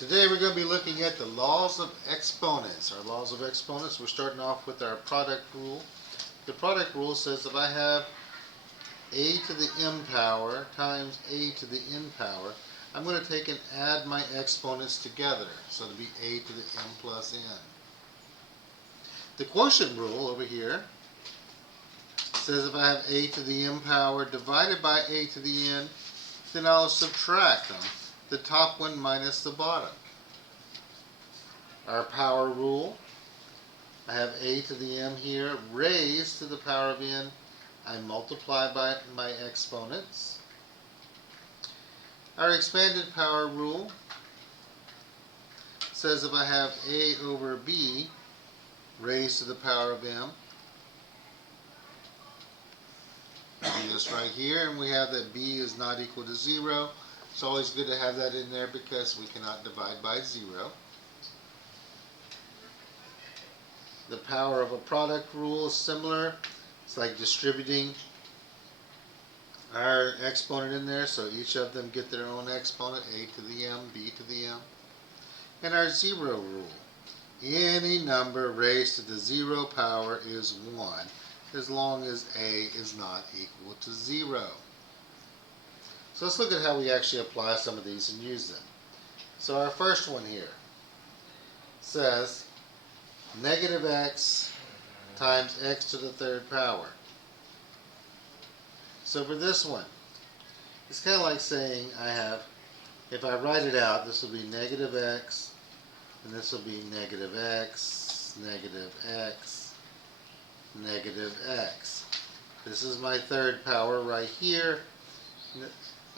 Today we're going to be looking at the laws of exponents. Our laws of exponents, we're starting off with our product rule. The product rule says if I have a to the m power times a to the n power, I'm going to take and add my exponents together. So it'll be a to the m plus n. The quotient rule over here says if I have a to the m power divided by a to the n, then I'll subtract them, the top one minus the bottom. Our power rule, I have a to the m here raised to the power of n. I multiply by my exponents. Our expanded power rule says if I have a over b raised to the power of m, we do this right here, and we have that b is not equal to 0. It's always good to have that in there because we cannot divide by 0. The power of a product rule is similar. It's like distributing our exponent in there, so each of them get their own exponent, a to the m, b to the m. And our zero rule, any number raised to the 0 power is 1, as long as a is not equal to 0. So let's look at how we actually apply some of these and use them. So our first one here says negative x times x to the third power. So for this one, it's kind of like saying I have, if I write it out, this will be negative x, and this will be negative x, negative x, negative x. This is my third power right here.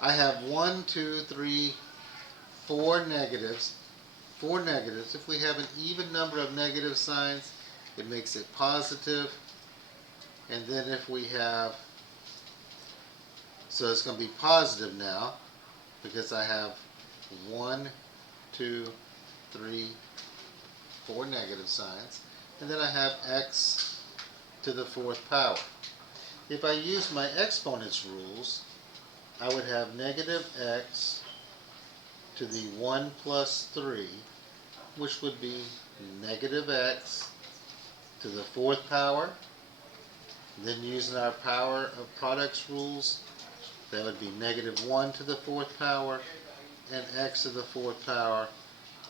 I have 1, 2, 3, 4 negatives. 4 negatives. If we have an even number of negative signs, it makes it positive. And then if we have, so it's going to be positive now, because I have 1, 2, 3, 4 negative signs. And then I have x to the fourth power. If I use my exponents rules, I would have negative x to the 1 plus 3, which would be negative x to the fourth power. Then using our power of products rules, that would be negative 1 to the fourth power and x to the fourth power,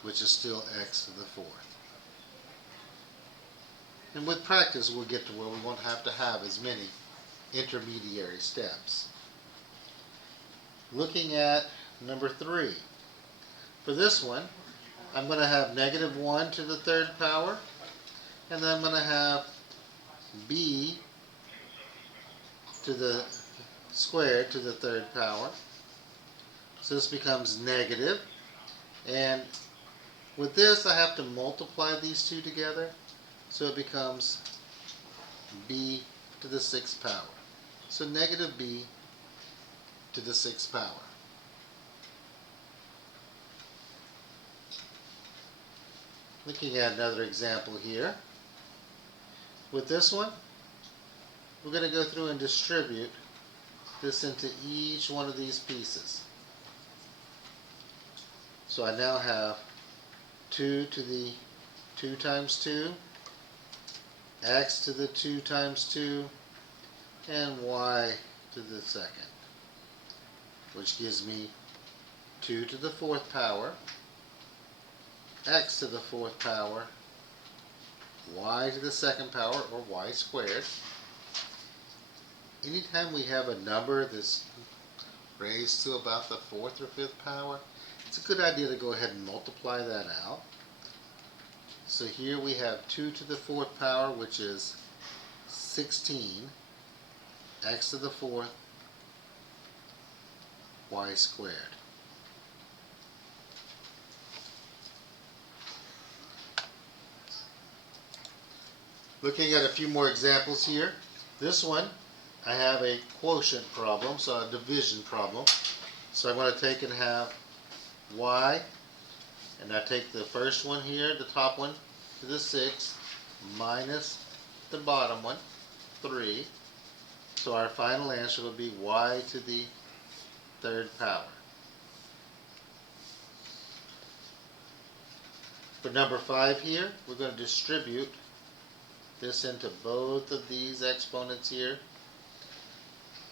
which is still x to the fourth. And with practice, we'll get to where we won't have to have as many intermediary steps. Looking at number 3. For this one, I'm going to have negative 1 to the third power, and then I'm going to have b to the squared to the third power. So this becomes negative, and with this I have to multiply these two together, so it becomes b to the sixth power. So negative b to the sixth power. Looking at another example here. With this one, we're going to go through and distribute this into each one of these pieces. So I now have 2 to the 2 times 2, x to the 2 times 2, and y to the second, which gives me 2 to the fourth power, x to the fourth power, y to the second power, or y squared. Anytime we have a number that's raised to about the fourth or fifth power, it's a good idea to go ahead and multiply that out. So here we have 2 to the fourth power, which is 16, x to the fourth, y squared. Looking at a few more examples here. This one, I have a quotient problem, so a division problem. So I'm going to take and have y, and I take the first one here, the top one, to the 6, minus the bottom one, 3. So our final answer will be y to the third power. For number 5 here, we're going to distribute this into both of these exponents here.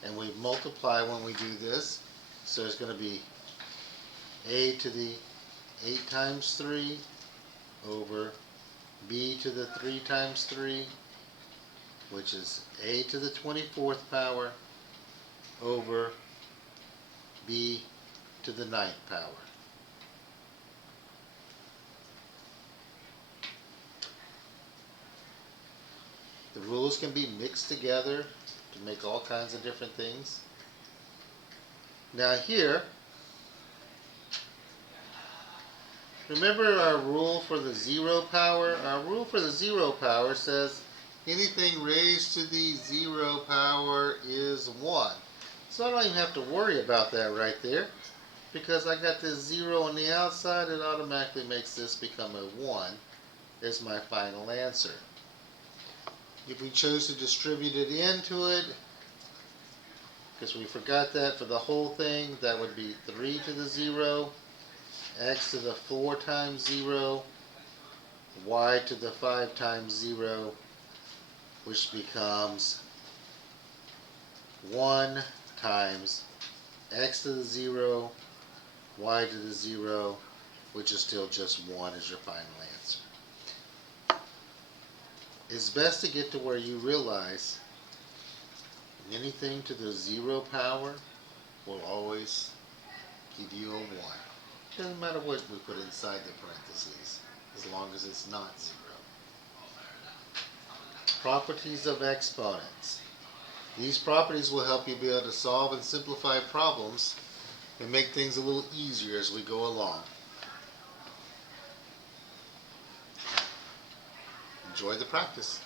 And we multiply when we do this. So it's going to be a to the 8 times 3 over b to the 3 times 3, which is a to the 24th power over b to the 9th power. The rules can be mixed together to make all kinds of different things. Now here, remember our rule for the 0 power? Our rule for the 0 power says anything raised to the 0 power is 1. So I don't even have to worry about that right there, because I got this 0 on the outside. It automatically makes this become a 1 as my final answer. If we chose to distribute it into it, because we forgot that for the whole thing, that would be 3 to the 0, x to the 4 times 0, y to the 5 times 0, which becomes 1 times x to the 0, y to the 0, which is still just 1 as your final answer. It's best to get to where you realize anything to the 0 power will always give you a 1. Doesn't matter what we put inside the parentheses, as long as it's not 0. Properties of exponents. These properties will help you be able to solve and simplify problems and make things a little easier as we go along. Enjoy the practice.